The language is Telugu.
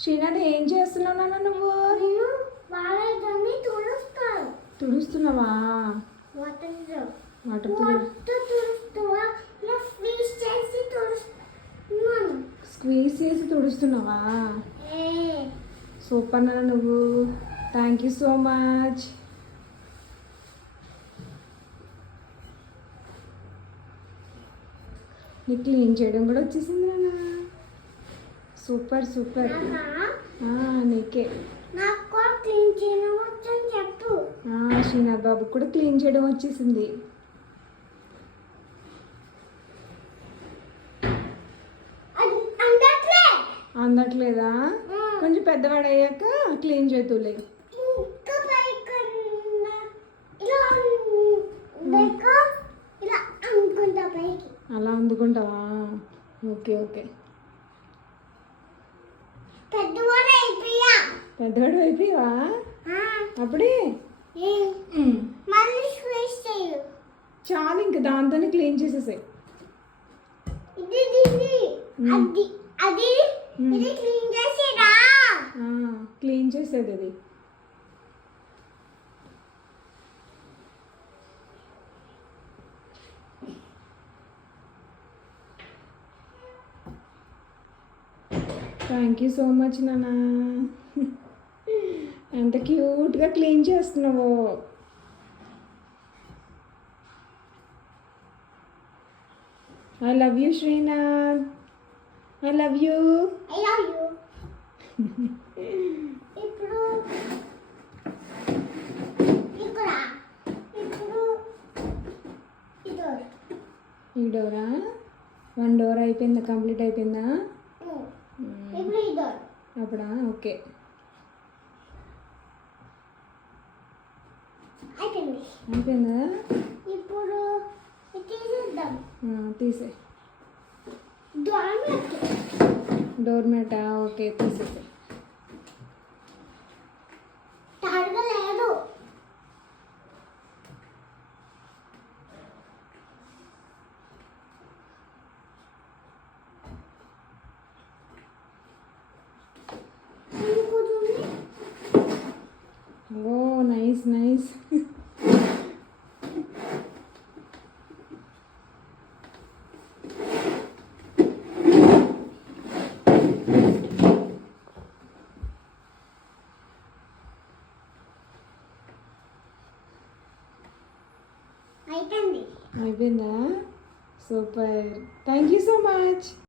శ్రీనాథ్ ఏం చేస్తున్నావు నాన్న నువ్వు? తుడుస్తున్నావా? స్క్వీజ్ చేసి తుడుస్తున్నావా? సూపర్ నాన్న నువ్వు. Thank you so much. నీకు క్లీన్ చేయడం కూడా వచ్చేసింది నాన్న. Super super. నీకే శ్రీనాథ్ బాబు కూడా క్లీన్ చేయడం వచ్చేసింది. అందట్లేదా? కొంచెం పెద్దవాడు అయ్యాక క్లీన్ చేతులే. అలా అందుకుంటావా? Okay okay. పెద్దవాడు అయిపోయావా? అప్పుడే చాలు, ఇంక దాంతోనే క్లీన్ చేసేసాయి. క్లీన్ చేసేది అది. థ్యాంక్ యూ సో మచ్ నాన్న. ఎంత క్యూట్గా క్లీన్ చేస్తున్నావు. I love you Srinath. I love you. ఈ డోరా? 1 డోర్ అయిపోయిందా? కంప్లీట్ అయిపోయిందా? అప్పుడా? ఓకే. అయిపోయిందా? ఇప్పుడు తీసే. డోర్ మ్యాటా? ఓకే తీసేసే. లేదు ఓ నైస్ నైస్. అయిపోయిందా? Super. Thank you so much.